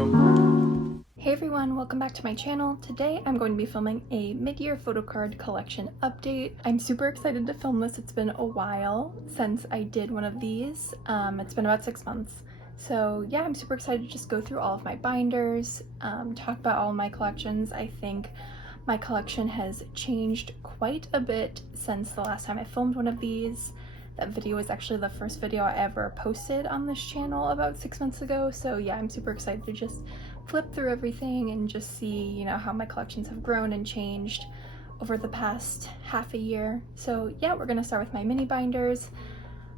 video. Hey everyone, welcome back to my channel. Today I'm going to be filming a mid-year photocard collection update. I'm super excited to film this. It's been a while since I did one of these. It's been about 6 months. So yeah, I'm super excited to just go through all of my binders, talk about all of my collections. I think my collection has changed quite a bit since the last time I filmed one of these. That video was actually the first video I ever posted on this channel about 6 months ago. So yeah, I'm super excited to just flip through everything and just see, you know, how my collections have grown and changed over the past half a year. So yeah, we're gonna start with my mini binders.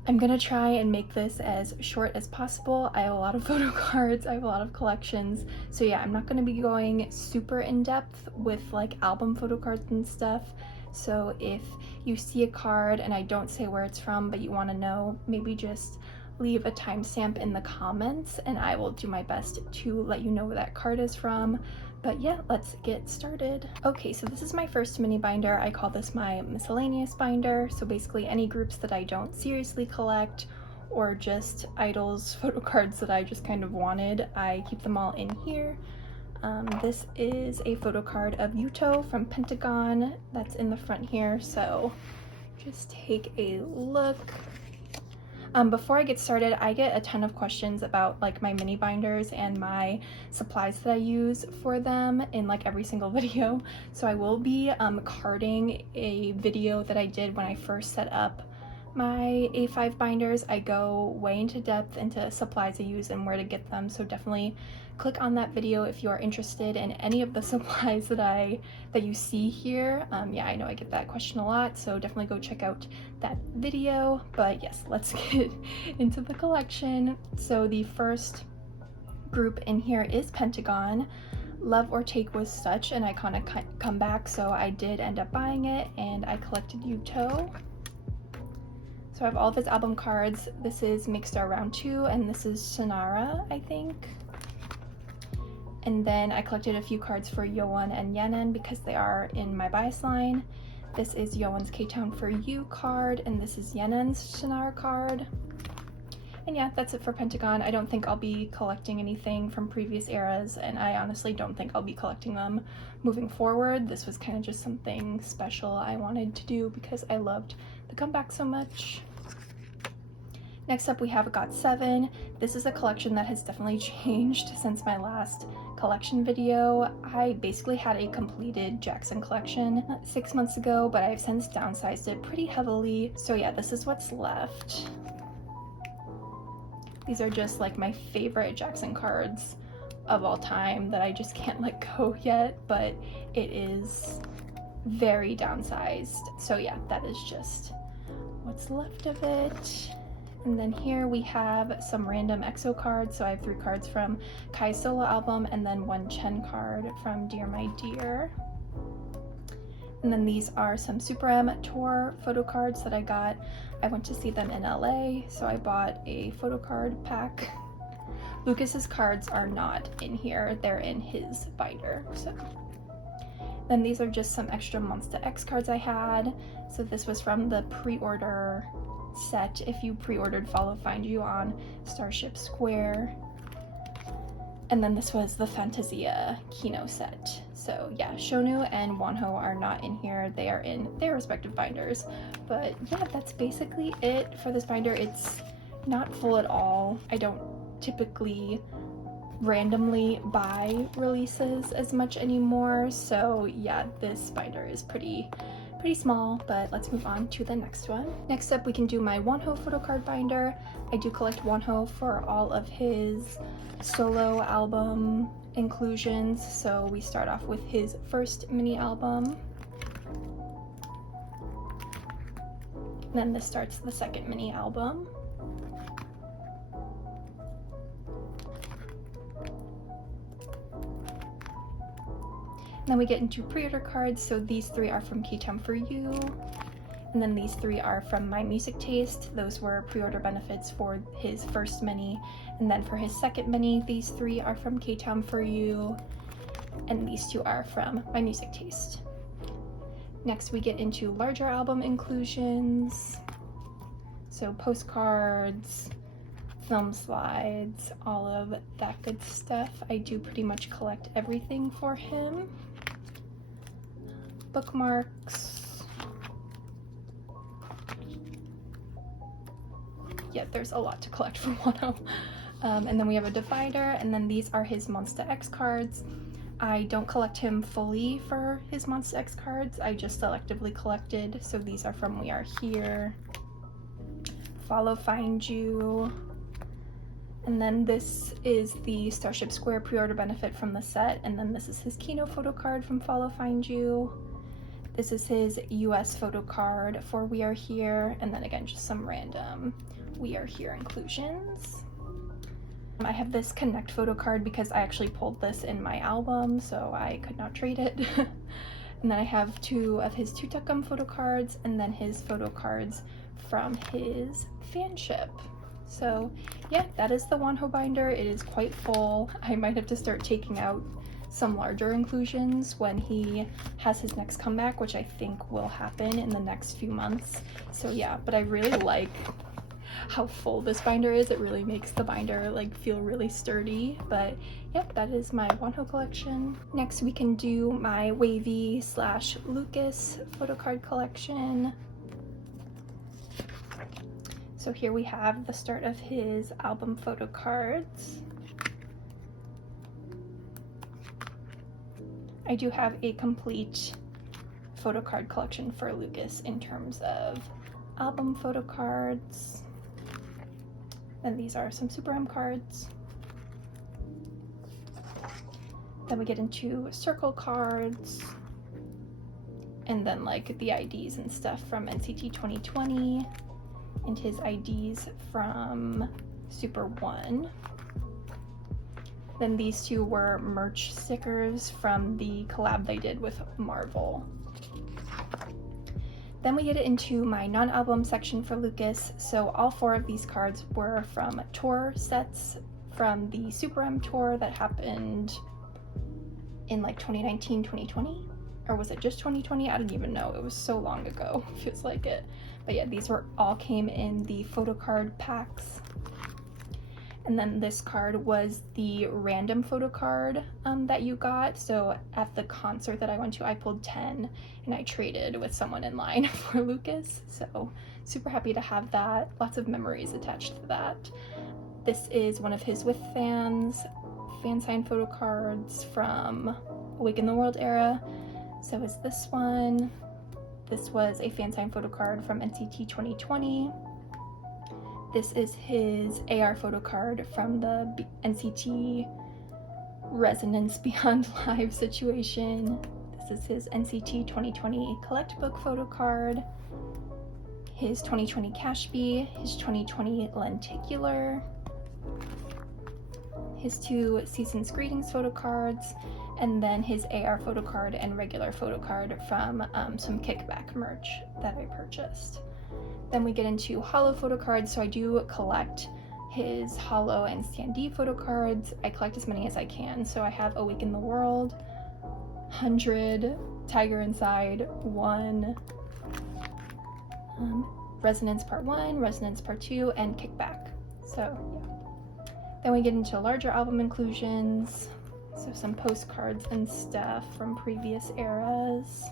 I'm gonna try and make this as short as possible. I have a lot of photo cards, I have a lot of collections. So yeah, I'm not gonna be going super in depth with like album photo cards and stuff. So if you see a card and I don't say where it's from, but you wanna know, maybe just leave a timestamp in the comments and I will do my best to let you know where that card is from. But yeah, let's get started. Okay, so this is my first mini binder. I call this my miscellaneous binder. So basically any groups that I don't seriously collect or just idols photo cards that I just kind of wanted, I keep them all in here. This is a photo card of Yuto from Pentagon that's in the front here, so just take a look. Before I get started, I get a ton of questions about like my mini binders and my supplies that I use for them in like every single video. So I will be carding a video that I did when I first set up my A5 binders. I go way into depth into supplies I use and where to get them, so definitely click on that video if you are interested in any of the supplies that you see here. Yeah, I know I get that question a lot, so definitely go check out that video. But yes, let's get into the collection. So the first group in here is Pentagon. Love or Take was such an iconic comeback, so I did end up buying it, and I collected Yuto. So I have all of his album cards. This is Mixstar Round 2, and this is Sonara, I think. And then I collected a few cards for Yoan and Yenin because they are in my bias line. This is Yoan's K-Town for You card, and this is Yenin's Sonara card. And yeah, that's it for Pentagon. I don't think I'll be collecting anything from previous eras, and I honestly don't think I'll be collecting them moving forward. This was kind of just something special I wanted to do because I loved the comeback so much. Next up we have GOT7. This is a collection that has definitely changed since my last collection video. I basically had a completed Jackson collection 6 months ago, but I've since downsized it pretty heavily. So yeah, this is what's left. These are just like my favorite Jackson cards of all time that I just can't let go yet, but it is very downsized. So yeah, that is just what's left of it. And then here we have some random EXO cards. So I have 3 cards from Kai's solo album and then 1 Chen card from Dear My Dear. And then these are some Super M tour photo cards that I got. I went to see them in LA, so I bought a photo card pack. Lucas's cards are not in here, they're in his binder. So then these are just some extra Monsta X cards I had. So this was from the pre-order set. If you pre-ordered Follow Find You on Starship Square. And then this was the Fantasia Kino set. So yeah, Shonu and Wonho are not in here. They are in their respective binders. But yeah, that's basically it for this binder. It's not full at all. I don't typically randomly buy releases as much anymore. So yeah, this binder is pretty small, but let's move on to the next one. Next up, we can do my Wonho photo card binder. I do collect Wonho for all of his solo album inclusions. So we start off with his first mini album. And then this starts the second mini album. Then we get into pre-order cards. So these 3 are from K-Town for You, and then these 3 are from My Music Taste. Those were pre-order benefits for his first mini, and then for his second mini, these 3 are from K-Town for You, and these 2 are from My Music Taste. Next we get into larger album inclusions, so postcards, film slides, all of that good stuff. I do pretty much collect everything for him. Bookmarks. Yeah, there's a lot to collect for Wonho. And then we have a divider, and then these are his Monsta X cards. I don't collect him fully for his Monsta X cards, I just selectively collected. So these are from We Are Here, Follow, Find You, and then this is the Starship Square pre-order benefit from the set, and then this is his Kino photo card from Follow, Find You. This is his US photo card for We Are Here, and then again just some random We Are Here inclusions. I have this Connect photo card because I actually pulled this in my album, so I could not trade it. And then I have 2 of his Tutukum photo cards, and then his photo cards from his fanship. So yeah, that is the Wonho binder. It is quite full. I might have to start taking out some larger inclusions when he has his next comeback, which I think will happen in the next few months. So yeah, but I really like how full this binder is. It really makes the binder like feel really sturdy. But yep, that is my Wonho collection. Next we can do my wavy / Lucas photo card collection. So here we have the start of his album photo cards. I do have a complete photo card collection for Lucas in terms of album photo cards. And these are some Super M cards. Then we get into circle cards, and then like the IDs and stuff from NCT 2020, and his IDs from Super 1. Then these 2 were merch stickers from the collab they did with Marvel. Then we get into my non-album section for Lucas. So all 4 of these cards were from tour sets from the Super M tour that happened in like 2019, 2020? Or was it just 2020? I don't even know. It was so long ago. Feels like it. But yeah, these all came in the photo card packs. And then this card was the random photo card that you got. So at the concert that I went to, I pulled 10 and I traded with someone in line for Lucas. So super happy to have that. Lots of memories attached to that. This is one of his With Fans fan sign photo cards from Awake in the World era. So is this one. This was a fan sign photo card from NCT 2020. This is his AR photo card from the NCT Resonance Beyond Live situation. This is his NCT 2020 Collect Book photo card, his 2020 Cashby, his 2020 Lenticular, his 2 Seasons Greetings photo cards, and then his AR photo card and regular photo card from some Kickback merch that I purchased. Then we get into holo photo cards. So I do collect his holo and standee photo cards. I collect as many as I can. So I have Awake in the World, 100, Tiger Inside, 1, Resonance Part 1, Resonance Part 2, and Kickback. So yeah. Then we get into larger album inclusions. So some postcards and stuff from previous eras.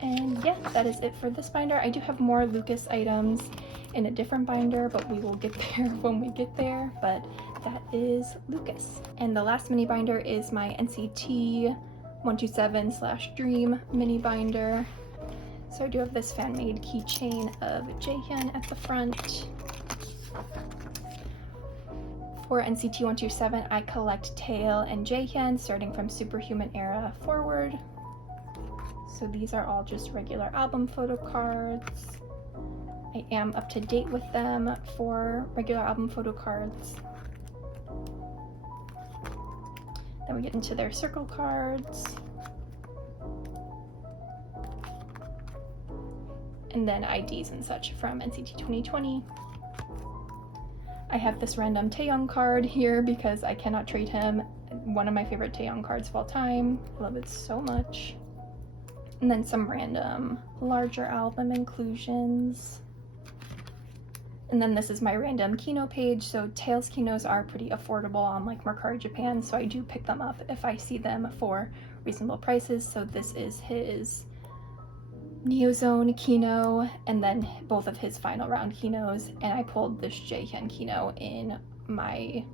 And yeah, that is it for this binder. I do have more Lucas items in a different binder, but we will get there when we get there. But that is Lucas. And the last mini binder is my NCT 127/Dream mini binder. So I do have this fan-made keychain of Jaehyun at the front. For NCT 127, I collect Taeil and Jaehyun starting from Superhuman era forward. So these are all just regular album photo cards. I am up to date with them for regular album photo cards. Then we get into their circle cards. And then IDs and such from NCT 2020. I have this random Taeyong card here because I cannot trade him. One of my favorite Taeyong cards of all time. I love it so much. And then some random larger album inclusions. And then this is my random kino page. So Tails kinos are pretty affordable on like Mercari Japan, so I do pick them up if I see them for reasonable prices. So this is his Neozone kino, and then both of his final round kinos, and I pulled this Jaehyun kino in my,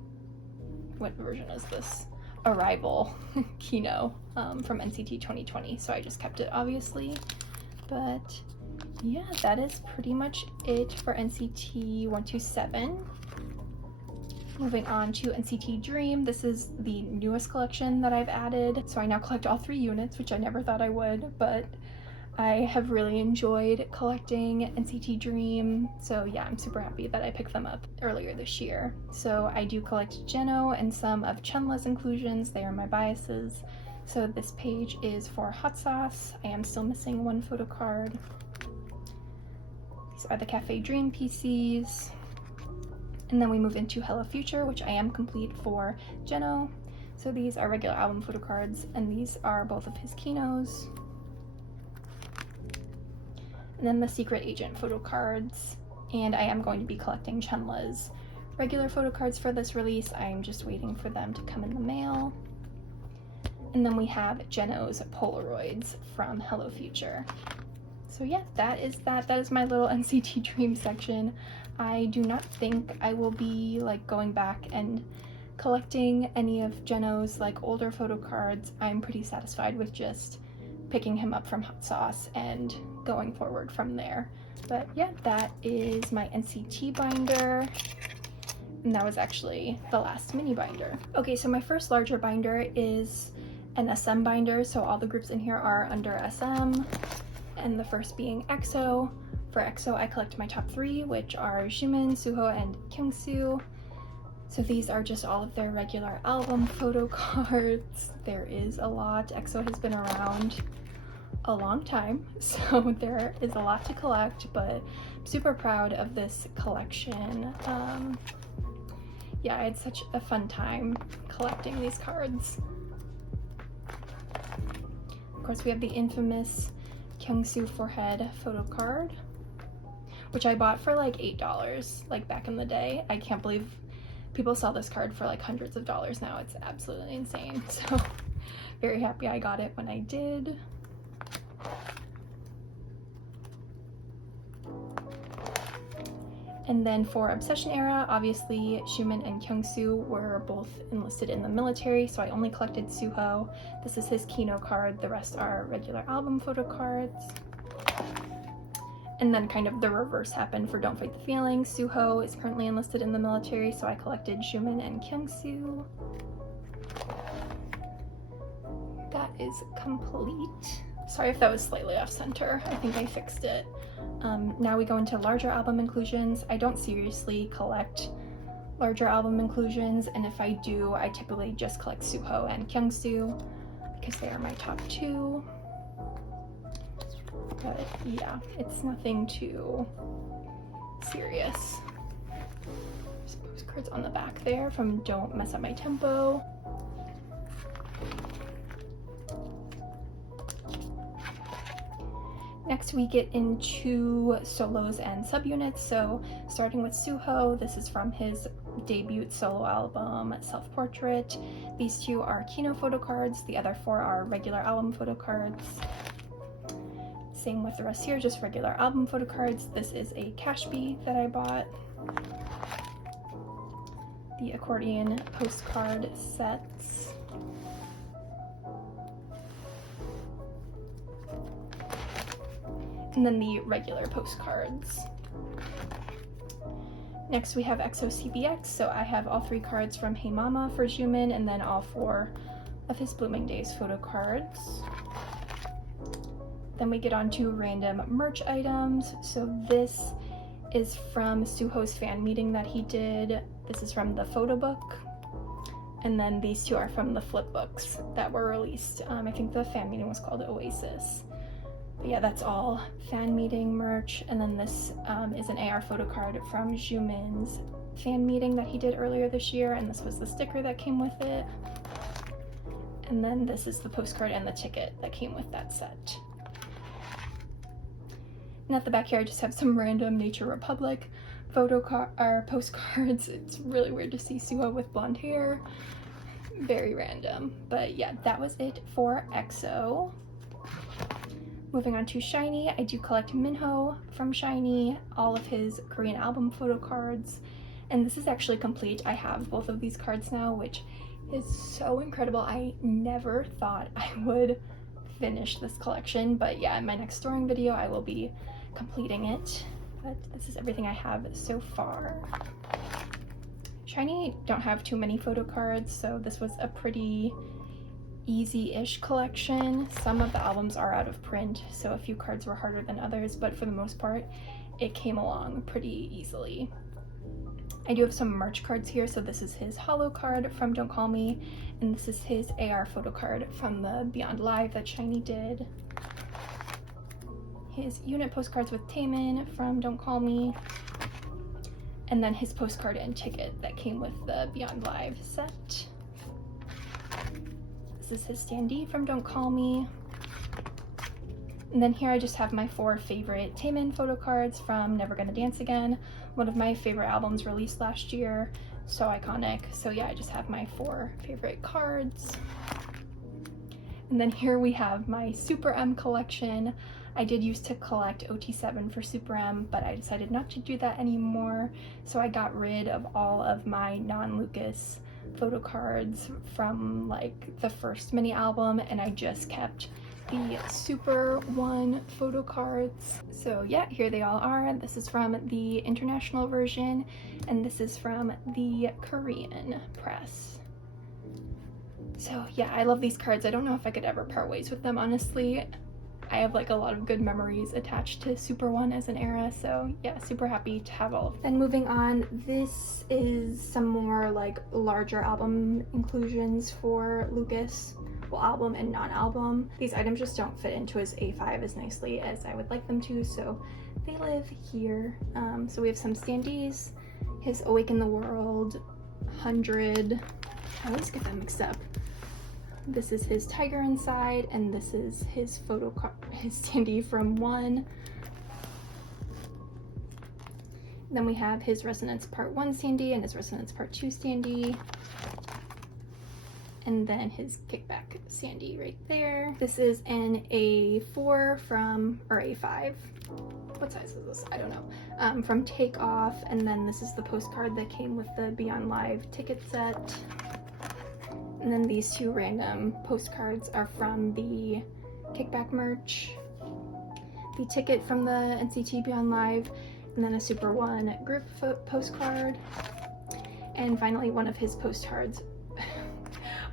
what version is this? Arrival kino from NCT 2020, so I just kept it obviously. But yeah, that is pretty much it for NCT 127. Moving on to NCT Dream. This is the newest collection that I've added. So I now collect all 3 units, which I never thought I would, but I have really enjoyed collecting NCT Dream. So yeah, I'm super happy that I picked them up earlier this year. So I do collect Jeno and some of Chunla's inclusions. They are my biases. So this page is for Hot Sauce. I am still missing 1 photo card. These are the Cafe Dream PCs. And then we move into Hello Future, which I am complete for Jeno. So these are regular album photo cards, and these are both of his kinos. And then the Secret Agent photo cards. And I am going to be collecting Chunla's regular photo cards for this release. I'm just waiting for them to come in the mail. And then we have Jeno's Polaroids from Hello Future. So yeah, that is my little NCT Dream section. I do not think I will be like going back and collecting any of Jeno's like older photo cards. I'm pretty satisfied with just picking him up from Hot Sauce and going forward from there. But yeah, that is my NCT binder. And that was actually the last mini binder. Okay, so my first larger binder is an SM binder. So all the groups in here are under SM. And the first being EXO. For EXO, I collect my top 3, which are Xiumin, Suho, and Kyungsoo. So these are just all of their regular album photo cards. There is a lot. EXO has been around a long time, so there is a lot to collect, but I'm super proud of this collection. Yeah, I had such a fun time collecting these cards. Of course, we have the infamous Kyungsoo forehead photo card, which I bought for like $8, like back in the day. I can't believe people sell this card for like hundreds of dollars now. It's absolutely insane. So very happy I got it when I did. And then for Obsession Era, obviously Xiumin and Kyungsoo were both enlisted in the military, so I only collected Suho. This is his Kino card. The rest are regular album photo cards. And then kind of the reverse happened for Don't Fight the Feeling. Suho is currently enlisted in the military, so I collected Xiumin and Kyungsoo. That is complete. Sorry if that was slightly off center. I think I fixed it. Now we go into larger album inclusions. I don't seriously collect larger album inclusions, and if I do, I typically just collect Suho and Kyungsoo because they are my top 2. But yeah, it's nothing too serious. There's postcards on the back there from Don't Mess Up My Tempo. Next we get into solos and subunits. So starting with Suho, this is from his debut solo album, Self Portrait. These 2 are Kino photo cards, the other 4 are regular album photo cards. Same with the rest here, just regular album photo cards. This is a Cashby that I bought. The accordion postcard sets. And then the regular postcards. Next we have EXO CBX, so I have all 3 cards from Hey Mama for Xiumin, and then all 4 of his Blooming Days photo cards. Then we get on to random merch items. So this is from Suho's fan meeting that he did. This is from the photo book. And then these 2 are from the flip books that were released. I think the fan meeting was called Oasis. But yeah, that's all fan meeting merch. And then this is an AR photo card from Xiumin's fan meeting that he did earlier this year, and this was the sticker that came with it. And then this is the postcard and the ticket that came with that set. And at the back here I just have some random Nature Republic postcards. It's really weird to see Suha with blonde hair. Very random. But yeah, that was it for EXO. Moving on to Shinee, I do collect Minho from Shinee, all of his Korean album photo cards, and this is actually complete. I have both of these cards now, which is so incredible. I never thought I would finish this collection, but yeah, in my next storing video I will be completing it. But this is everything I have so far. Shinee don't have too many photo cards, so this was a pretty easy-ish collection. Some of the albums are out of print, so a few cards were harder than others, but for the most part it came along pretty easily. I do have some merch cards here. So this is his holo card from Don't Call Me, and this is his AR photo card from the Beyond Live that Shinee did. His unit postcards with Taemin from Don't Call Me, and then his postcard and ticket that came with the Beyond Live set. This is his standee from Don't Call Me. And then here I just have my 4 favorite Taemin photo cards from Never Gonna Dance Again, one of my favorite albums released last year, so iconic. So yeah, I just have my 4 favorite cards. And then here we have my Super M collection. I did used to collect OT7 for Super M, but I decided not to do that anymore, so I got rid of all of my non-Lucas photo cards from like the first mini album, and I just kept the Super One photo cards. So yeah, here they all are. This is from the international version, and this is from the Korean press. So yeah, I love these cards. I don't know if I could ever part ways with them, honestly. I have like a lot of good memories attached to Super One as an era, so yeah, super happy to have all of them. Then moving on, this is some more like larger album inclusions for Lucas. Well, album and non-album. These items just don't fit into his A5 as nicely as I would like them to, so they live here. So we have some standees, his Awaken the World 100. I always get them mixed up. This is his Tiger Inside, and this is his his standee from One. Then we have his Resonance Part 1 standee and his Resonance Part 2 standee. And then his Kickback standee right there. This is an A4 from, or A5. What size is this? I don't know. From Takeoff, and then this is the postcard that came with the Beyond Live ticket set. And then these 2 random postcards are from the Kickback merch, the ticket from the NCT Beyond Live, and then a Super One group postcard, and finally one of his postcards.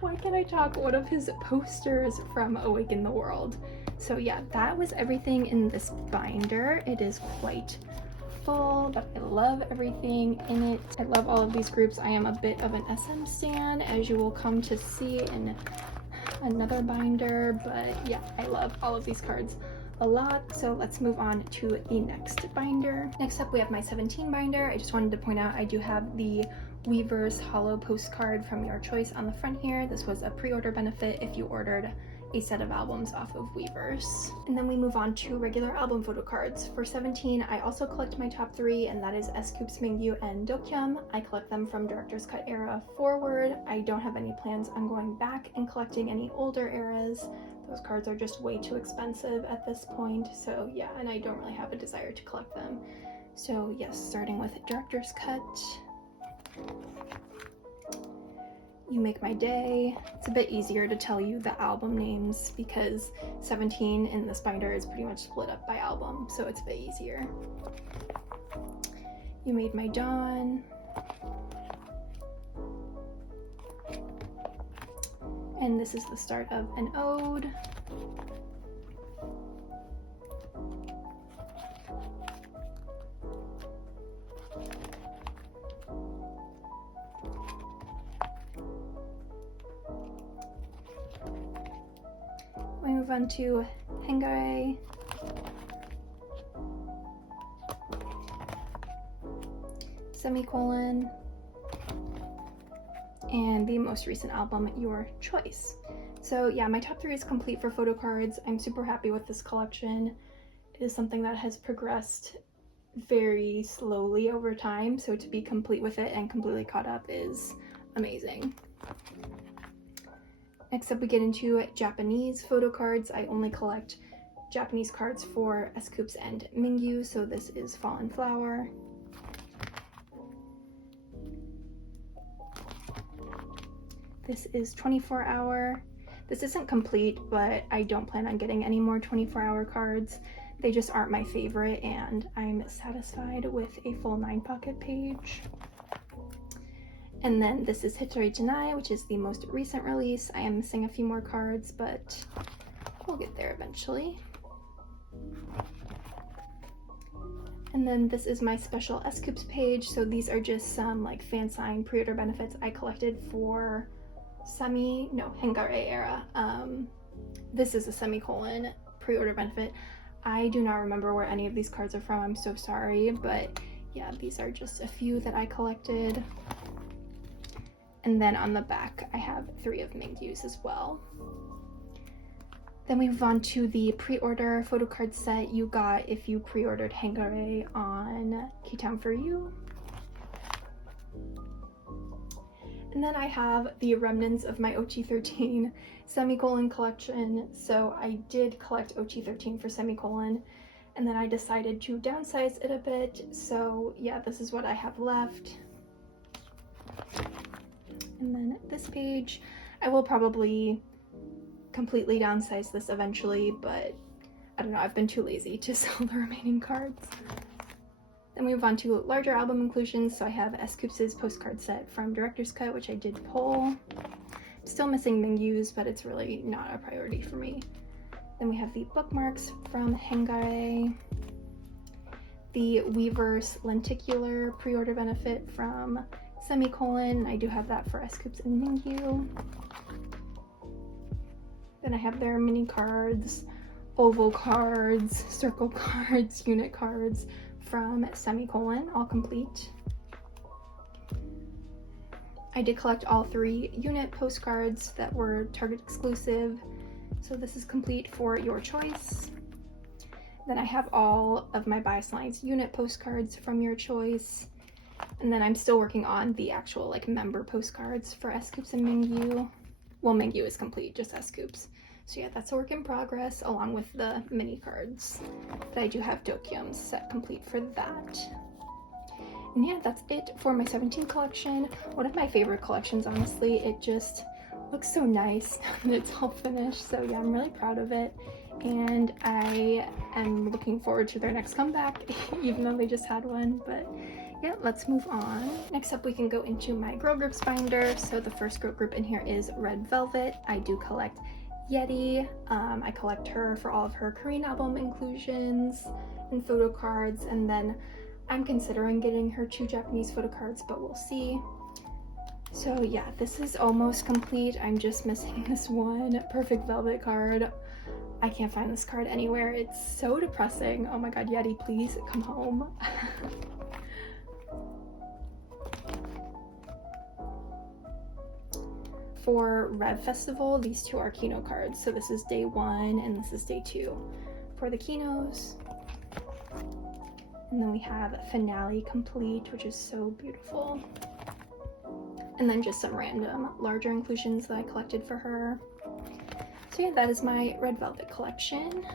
Why can't I talk? One of his posters from Awaken the World. So yeah, that was everything in this binder. It is quite full, but I love everything in it. I love all of these groups. I am a bit of an SM stan, as you will come to see in another binder, but yeah, I love all of these cards a lot. So let's move on to the next binder. Next up we have my 17 binder. I just wanted to point out I do have the Weverse holo postcard from your choice on the front here. This was a pre-order benefit if you ordered a set of albums off of Weverse. And then we move on to regular album photo cards. For 17, I also collect my top 3, and that is S.Coups Mingyu and Dokyeom. I collect them from Director's Cut era forward. I don't have any plans on going back and collecting any older eras. Those cards are just way too expensive at this point, so yeah, and I don't really have a desire to collect them. So yes, starting with Director's Cut. You Make My Day. It's a bit easier to tell you the album names because 17 in this binder is pretty much split up by album, so it's a bit easier. You Made My Dawn. And this is the start of an ode. We move on to Hengare. Semicolon. And the most recent album, Your Choice. So yeah, my top 3 is complete for photo cards. I'm super happy with this collection. It is something that has progressed very slowly over time, so to be complete with it and completely caught up is amazing. Next up we get into Japanese photo cards. I only collect Japanese cards for S-Coups and Mingyu, so this is Fall and Flower. This is 24-hour. This isn't complete, but I don't plan on getting any more 24-hour cards. They just aren't my favorite, and I'm satisfied with a full 9-pocket page. And then this is Hitori Janai, which is the most recent release. I am missing a few more cards, but we'll get there eventually. And then this is my special S-Coups page. So these are just some like fan sign pre-order benefits I collected for Hengare era. This is a semicolon pre-order benefit. I do not remember where any of these cards are from. I'm so sorry, but yeah, these are just a few that I collected. And then on the back, I have 3 of Mingyu's as well. Then we move on to the pre-order photo card set you got if you pre-ordered Hengare on Keytown For You. And then I have the remnants of my OT13 semicolon collection. So I did collect OT13 for semicolon, and then I decided to downsize it a bit. So yeah, this is what I have left. And then this page, I will probably completely downsize this eventually, but I don't know, I've been too lazy to sell the remaining cards. Then we move on to larger album inclusions. So I have S-Coups' postcard set from Director's Cut, which I did pull. Still missing Mingyu's, but it's really not a priority for me. Then we have the bookmarks from Hengare, the Weverse lenticular pre-order benefit from Semicolon. I do have that for S-Coups and Mingyu. Then I have their mini cards, oval cards, circle cards, unit cards from Semicolon, all complete. I did collect all 3 unit postcards that were Target exclusive, so this is complete for your choice. Then I have all of my Bias Lines unit postcards from your choice. And then I'm still working on the actual like member postcards for S-Coups and Mingyu. Well, Mingyu is complete, just S-Coups. So yeah, that's a work in progress, along with the mini cards. But I do have Dokyum's set complete for that. And yeah, that's it for my 17 collection. One of my favorite collections, honestly. It just looks so nice that it's all finished. So yeah, I'm really proud of it. And I am looking forward to their next comeback, even though they just had one. But yeah, let's move on. Next up, we can go into my Girl Groups binder. So the first girl group in here is Red Velvet. I do collect Yeti. I collect her for all of her Korean album inclusions and photo cards, and then I'm considering getting her 2 Japanese photo cards, but we'll see. So yeah, this is almost complete. I'm just missing this one Perfect Velvet card. I can't find this card anywhere. It's so depressing. Oh my god, Yeti, please come home. For Rev Festival, these 2 are Kino cards. So this is day 1 and this is day 2 for the Kinos. And then we have Finale complete, which is so beautiful. And then just some random larger inclusions that I collected for her. So yeah, that is my Red Velvet collection.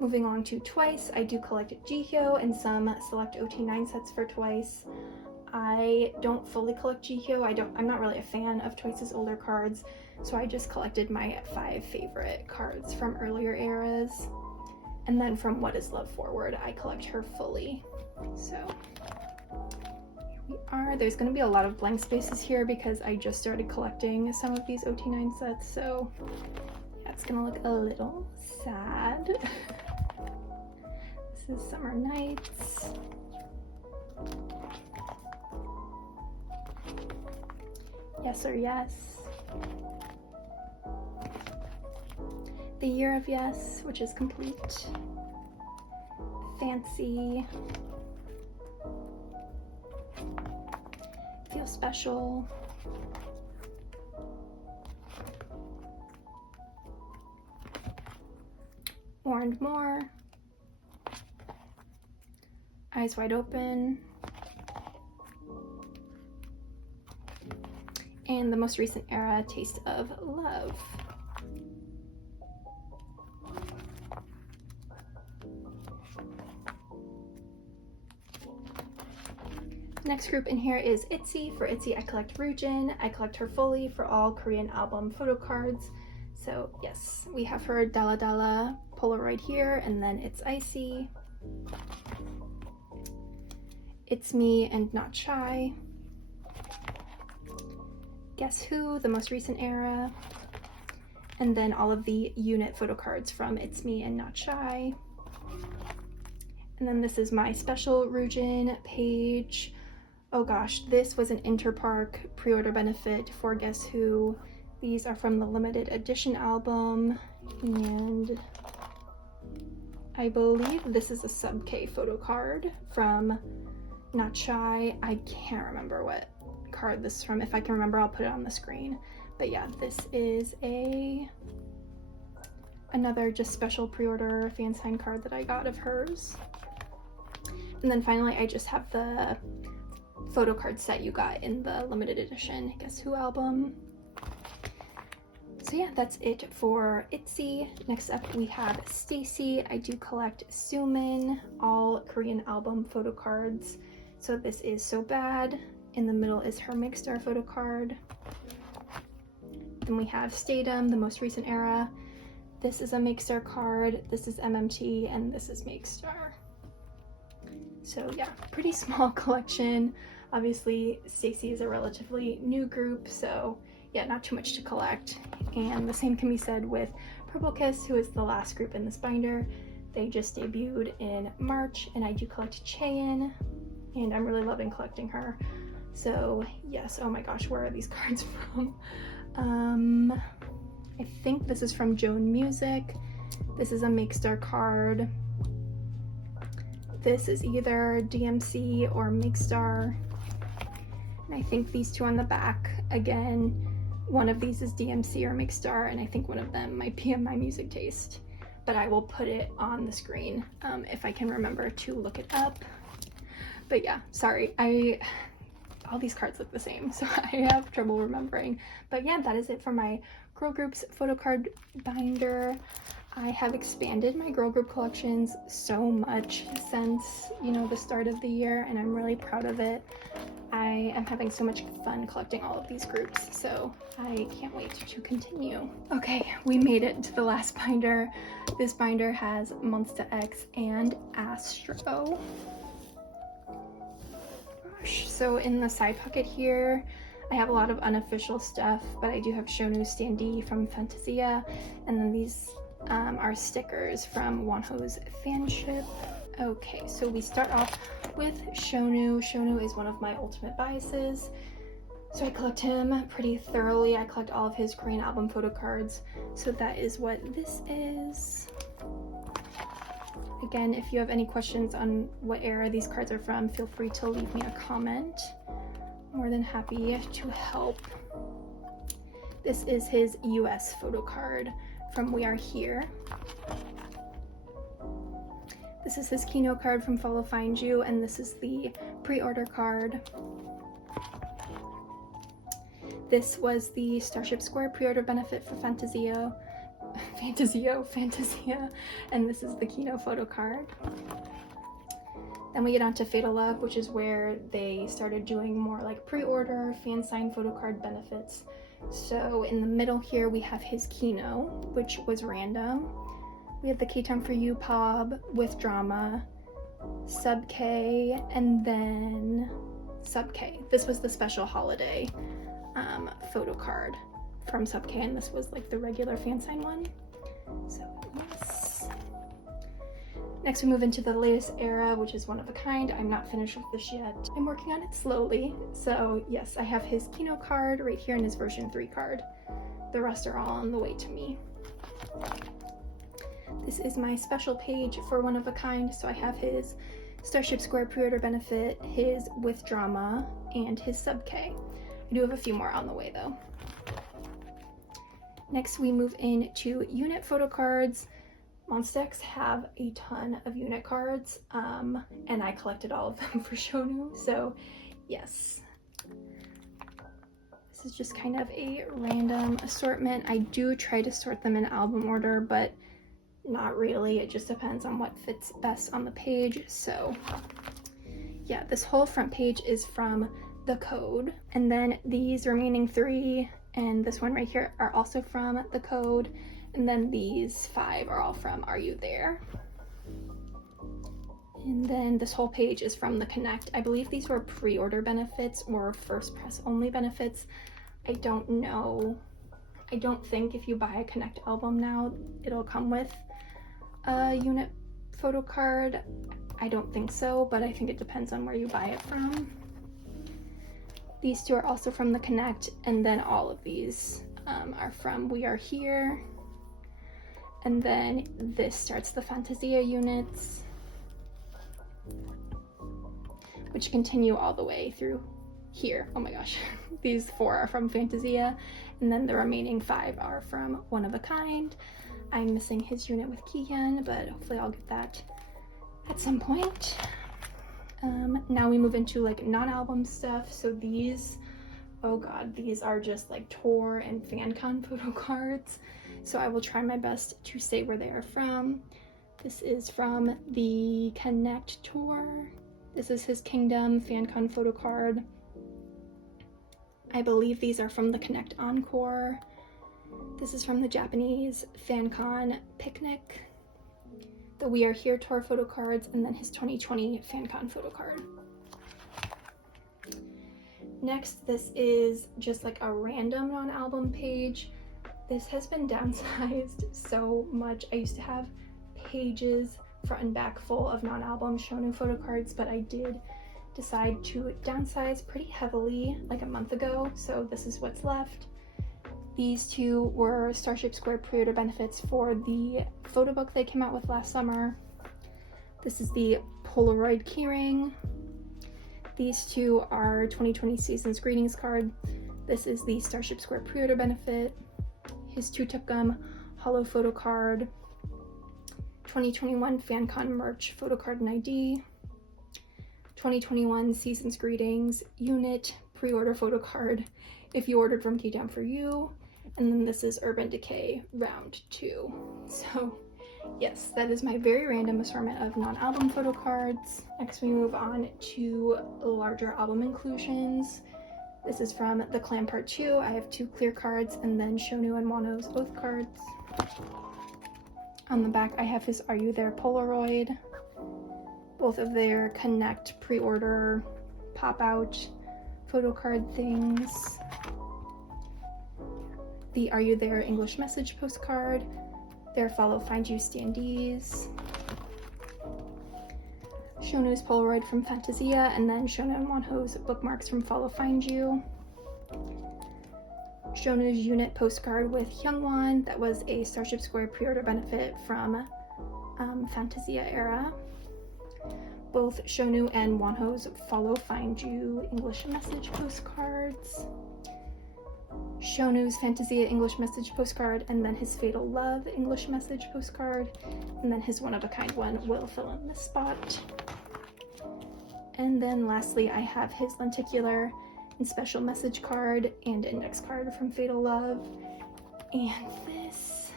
Moving on to Twice, I do collect Jihyo and some select OT9 sets for Twice. I don't fully collect Jihyo. I'm not really a fan of Twice's older cards, so I just collected my 5 favorite cards from earlier eras. And then from What Is Love Forward, I collect her fully. So here we are. There's going to be a lot of blank spaces here because I just started collecting some of these OT9 sets, so yeah, it's going to look a little sad. This is Summer Nights. Yes or Yes. The Year of Yes, which is complete. Fancy. Feel Special. More and More. Eyes Wide Open. And the most recent era, Taste of Love. Next group in here is Itzy. For Itzy, I collect Ryujin. I collect her fully for all Korean album photo cards. So yes, we have her Dala Dala Polaroid here, and then It's Icy, It's Me and Not Shy, Guess Who, the most recent era, and then all of the unit photo cards from It's Me and Not Shy. And then this is my special Ryujin page. Oh gosh, this was an Interpark pre-order benefit for Guess Who. These are from the limited edition album, and I believe this is a sub K photo card from Not Shy. I can't remember what card this is from. If I can remember, I'll put it on the screen. But yeah, this is another just special pre-order fan sign card that I got of hers. And then finally, I just have the photo card set you got in the limited edition Guess Who album. So yeah, that's it for Itzy. Next up we have stayc. I do collect Sumin, all Korean album photo cards. So this is So Bad. In the middle is her Makestar photo card. Then we have Stardom, the most recent era. This is a Makestar card, this is MMT, and this is Makestar. So yeah, pretty small collection. Obviously, stayc is a relatively new group, so yeah, not too much to collect. And the same can be said with Purple Kiss, who is the last group in this binder. They just debuted in March, and I do collect Chaein, and I'm really loving collecting her. So yes, oh my gosh, where are these cards from? I think this is from Joan Music. This is a Makestar card. This is either DMC or Makestar. And I think these two on the back, again, one of these is DMC or Makestar, and I think one of them might be in My Music Taste. But I will put it on the screen if I can remember to look it up. But yeah, sorry, all these cards look the same, so I have trouble remembering. But yeah, that is it for my Girl Groups photo card binder. I have expanded my girl group collections so much since, you know, the start of the year, and I'm really proud of it. I am having so much fun collecting all of these groups, so I can't wait to continue. Okay, we made it to the last binder. This binder has Monsta X and Astro. Gosh, so in the side pocket here, I have a lot of unofficial stuff, but I do have Shownu's standee from Fantasia, and then these are stickers from Wonho's fanship. Okay, so we start off with Shownu. Shownu is one of my ultimate biases, so I collect him pretty thoroughly. I collect all of his Korean album photo cards, so that is what this is. Again, if you have any questions on what era these cards are from, feel free to leave me a comment. More than happy to help. This is his US photo card from We Are Here. This is his Kino card from Follow Find You, and this is the pre-order card. This was the Starship Square pre-order benefit for Fantasia, and this is the Kino photo card. Then we get on to Fatal Love, which is where they started doing more like pre-order fan sign photo card benefits. So in the middle here we have his Kino, which was random. We have the K-Time for You Pob with drama, Sub K, and then Sub K. This was the special holiday photo card from Sub K, and this was like the regular fan sign one. So yes. Next we move into the latest era, which is One of a Kind. I'm not finished with this yet. I'm working on it slowly. So yes, I have his Kino card right here and his version 3 card. The rest are all on the way to me. This is my special page for One of a Kind. So I have his Starship Square pre-order benefit, his With Drama, and his Sub K. I do have a few more on the way though. Next we move into unit photo cards. Monsta X have a ton of unit cards, and I collected all of them for Shonu, so yes. This is just kind of a random assortment. I do try to sort them in album order, but not really. It just depends on what fits best on the page. So yeah, this whole front page is from the code, and then these remaining 3 and this one right here are also from the code, and then these 5 are all from Are You There? And then this whole page is from the Connect. I believe these were pre-order benefits or first press only benefits. I don't know. I don't think if you buy a Connect album now, it'll come with a unit photo card. I don't think so, but I think it depends on where you buy it from. These 2 are also from the Connect, and then all of these are from We Are Here. And then this starts the Fantasia units, which continue all the way through here. Oh my gosh. These 4 are from Fantasia, and then the remaining 5 are from One of a Kind. I'm missing his unit with Keegan, but hopefully I'll get that at some point. Now we move into like non-album stuff. So these, oh god, these are just like tour and FanCon photo cards. So I will try my best to say where they are from. This is from the Connect tour. This is his Kingdom FanCon photo card. I believe these are from the Connect Encore. This is from the Japanese FanCon Picnic, the We Are Here tour photo cards, and then his 2020 FanCon photo card. Next, this is just like a random non-album page. This has been downsized so much. I used to have pages front and back full of non-album Shonu photo cards, but I did decide to downsize pretty heavily like a month ago, so this is what's left. These 2 were Starship Square pre-order benefits for the photo book they came out with last summer. This is the Polaroid keyring. These 2 are 2020 Seasons Greetings card. This is the Starship Square pre-order benefit. His 2-tip gum holo photo card. 2021 FanCon merch photo card and ID. 2021 Seasons Greetings unit pre-order photo card if you ordered from Key Down For You. And then this is Urban Decay round 2. So yes, that is my very random assortment of non-album photo cards. Next we move on to larger album inclusions. This is from The Clan Part 2. I have 2 clear cards and then Shonu and Wonho's oath cards. On the back I have his Are You There Polaroid. Both of their Connect pre-order pop-out photo card things. The Are You There English message postcard. Their Follow Find You standees. Shonu's Polaroid from Fantasia, and then Shonu and Wonho's bookmarks from Follow Find You. Shonu's unit postcard with Hyungwon. That was a Starship Square pre-order benefit from Fantasia era. Both Shonu and Wonho's Follow Find You English message postcards. Shonu's Fantasia English message postcard, and then his Fatal Love English message postcard, and then his One of a Kind one will fill in this spot. And then lastly, I have his lenticular and special message card and index card from Fatal Love. And this,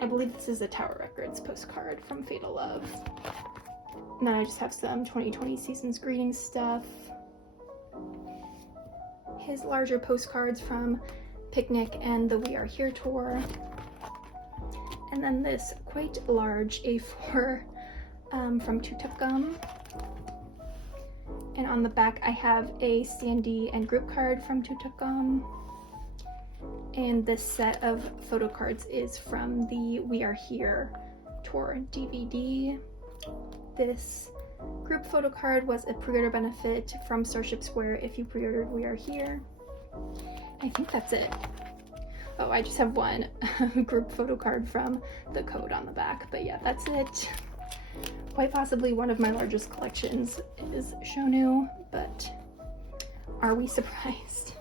I believe this is a Tower Records postcard from Fatal Love. And then I just have some 2020 Seasons Greetings stuff. His larger postcards from Picnic and the We Are Here tour. And then this quite large A4 from 2-tip gum. And on the back I have a standee and group card from 2-tip gum. And this set of photo cards is from the We Are Here tour DVD. This group photo card was a pre-order benefit from Starship Square if you pre-ordered We Are Here. I think that's it. Oh, I just have one group photo card from the code on the back, but yeah, that's it. Quite possibly one of my largest collections is Shonu, but are we surprised?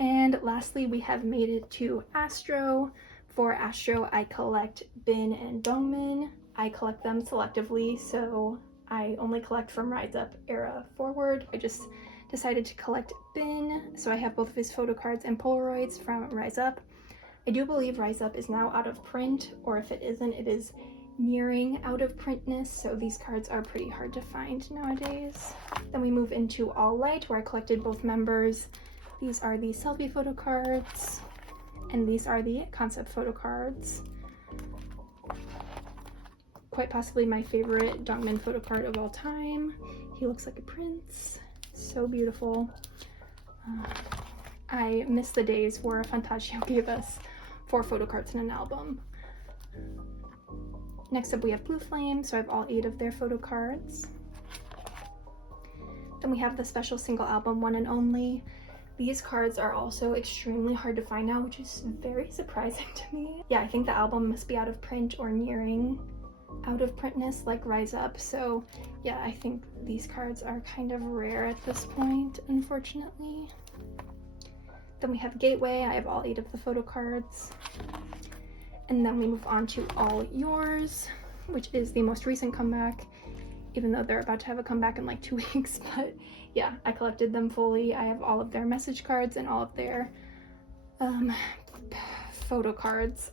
And lastly, we have made it to Astro For Astro, I collect Bin and Dongmin. I collect them selectively, so I only collect from Rise Up era forward. I just decided to collect Bin, so I have both of his photo cards and Polaroids from Rise Up. I do believe Rise Up is now out of print, or if it isn't, it is nearing out of printness, so these cards are pretty hard to find nowadays. Then we move into All Light, where I collected both members. These are the selfie photo cards, and these are the concept photo cards. Quite possibly my favorite Dongmin photo card of all time. He looks like a prince, so beautiful. I miss the days where Fantagio gave us 4 photo cards in an album. Next up we have Blue Flame, so I have all 8 of their photo cards. Then we have the special single album, One and Only. These cards are also extremely hard to find now, which is very surprising to me. Yeah, I think the album must be out of print or nearing out of printness like Rise Up, so yeah, I think these cards are kind of rare at this point, unfortunately. Then we have Gateway. I have all 8 of the photo cards. And then we move on to All Yours, which is the most recent comeback, even though they're about to have a comeback in like 2 weeks. But yeah, I collected them fully. I have all of their message cards and all of their photo cards.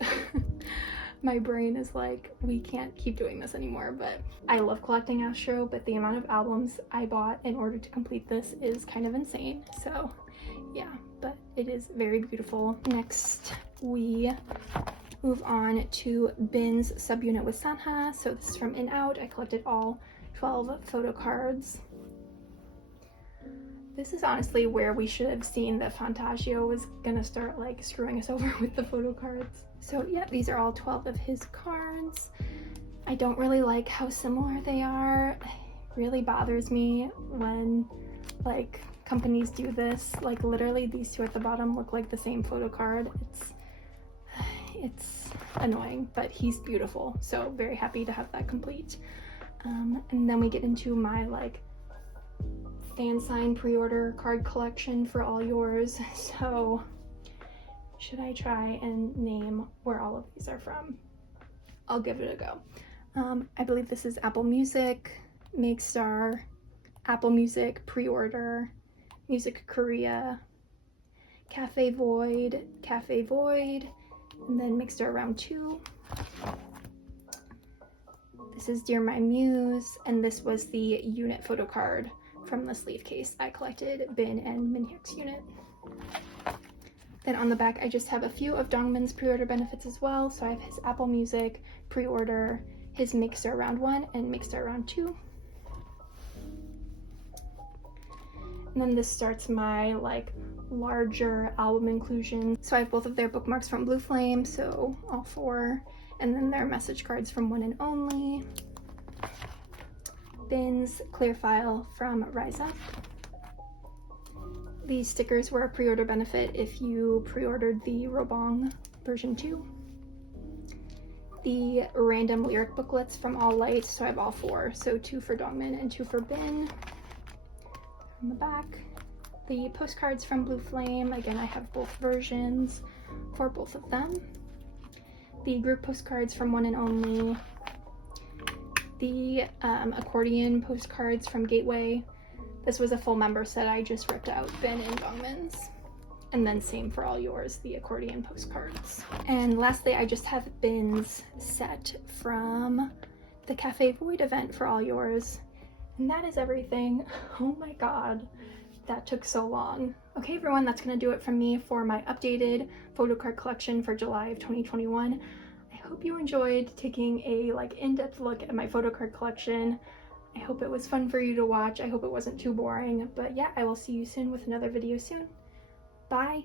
My brain is like, we can't keep doing this anymore, but I love collecting Astro, but the amount of albums I bought in order to complete this is kind of insane. So yeah, but it is very beautiful. Next, we move on to Bin's subunit with Sanha. So this is from In Out. I collected all 12 photo cards. This is honestly where we should have seen that Fantagio was gonna start like screwing us over with the photo cards. So yeah, these are all 12 of his cards. I don't really like how similar they are. It really bothers me when like companies do this. Like literally these 2 at the bottom look like the same photo card. It's annoying, but he's beautiful, so very happy to have that complete. And then we get into my like fan sign pre-order card collection for All Yours. So should I try and name where all of these are from? I'll give it a go. I believe this is Apple Music, Makestar, Apple Music pre-order, Music Korea, Cafe Void, and then Mixer Round 2. This is Dear My Muse, and this was the unit photo card from the sleeve case I collected, Bin and Minhyuk's unit. Then on the back, I just have a few of Dongmin's pre-order benefits as well. So I have his Apple Music pre-order, his Mixer Round 1, and Mixer Round 2. And then this starts my like larger album inclusion. So I have both of their bookmarks from Blue Flame, so all 4, and then their message cards from One and Only. Bin's clear file from Rise Up. These stickers were a pre-order benefit if you pre-ordered the Robong version 2. The random lyric booklets from All Light, so I have all 4, so 2 for Dongmin and 2 for Bin. On the back, the postcards from Blue Flame. Again, I have both versions for both of them. The group postcards from One and Only. The accordion postcards from Gateway. This was a full member set. I just ripped out Bin and Dongmin's. And then same for All Yours, the accordion postcards. And lastly, I just have Bin's set from the Cafe Void event for All Yours. And that is everything. Oh my god, that took so long. Okay everyone, that's gonna do it from me for my updated photo card collection for July of 2021. I hope you enjoyed taking a like in-depth look at my photo card collection. I hope it was fun for you to watch. I hope it wasn't too boring. But yeah, I will see you soon with another video soon. Bye!